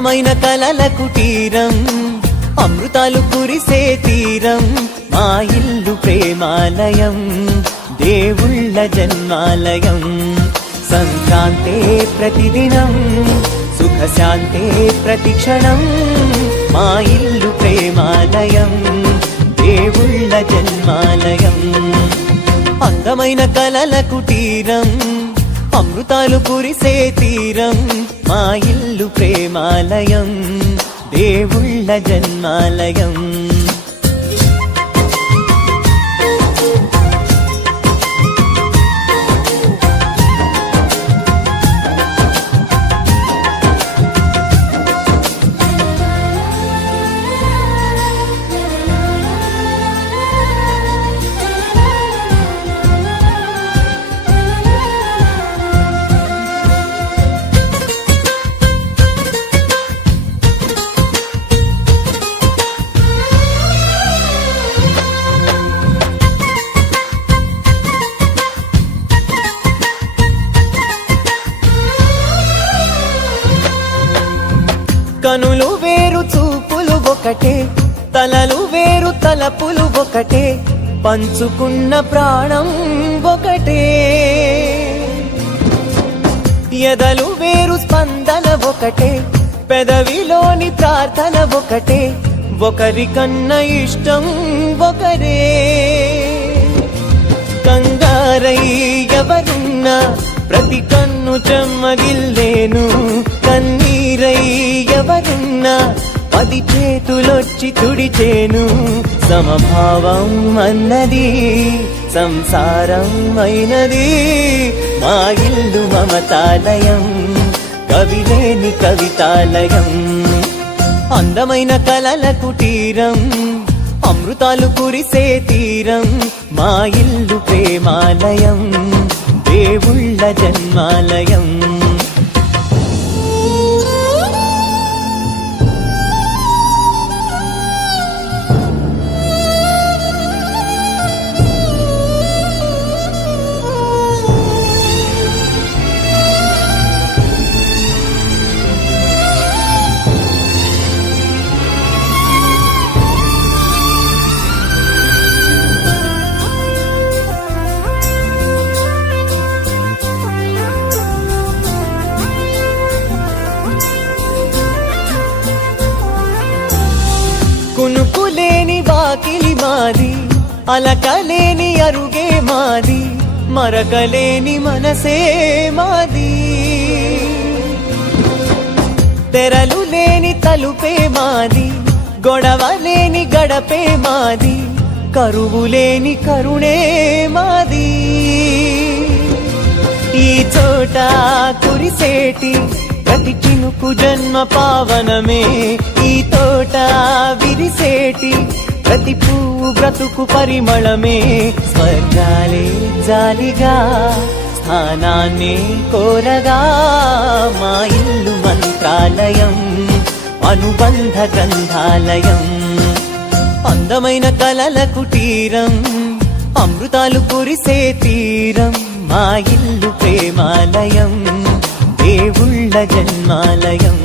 అందమైన కలల కుటీరం, అమృతాలు కురిసే తీరం, మా ఇల్లు ప్రేమాలయం, దేవుళ్ళ జన్మాలయం. సంక్రాంతే ప్రతిదినం, సుఖశాంతే ప్రతిక్షణం, మా ఇల్లు ప్రేమాలయం, దేవుళ్ళ జన్మాలయం. అందమైన కలల కుటీరం, అమృతాలు కురిసే తీరం, మా ఇల్లు ప్రేమాలయం, దేవుళ్ళ జన్మాలయం. కనులు వేరు చూపులు ఒకటే, తలలు వేరు తలపులు ఒకటే, పంచుకున్న ప్రాణం ఒకటే. ఎదలు వేరు స్పందన ఒకటే, పెదవిలోని ప్రార్థన ఒకటే, ఒకరికన్నా ఇష్టం ఒకరే. కంగారై ఎవరున్నా ప్రతి కన్ను చెమ్మగిల్లేను, కన్నీరై ఎవరున్నా 10 చేతులొచ్చి తుడిచేను. సమభావం అన్నది సంసారం అయినది, మా ఇల్లు మమతాలయం, కవిలేని కవితాలయం. అందమైన కలల కుటీరం, అమృతాలు కురిసే తీరం, మా ఇల్లు ప్రేమాలయం, దేవుళ్ళ జన్మాలయం. కునుకులేని వాకిలి మాది, అలకలేని అరుగే మాది, మరకలేని మనసే మాది. తెరలు లేని తలుపే మాది, గొడవ లేని గడపే మాది, కరువు లేని కరుణే మాది. ఈ చోట కురిసేటి ప్రతి చినుకు జన్మ పావనమే, ఈ తోట విరిసేటి ప్రతి పువ్వు బ్రతుకు పరిమళమే. స్వర్గాలే జాలిగా స్థానాన్ని కోరగా, మా ఇల్లు మంత్రాలయం, అనుబంధ గ్రంథాలయం. అందమైన కలల కుటీరం, అమృతాలు కురిసే తీరం, మా ఇల్లు ప్రేమాలయం, దేవుళ్ళ జన్మాలయం.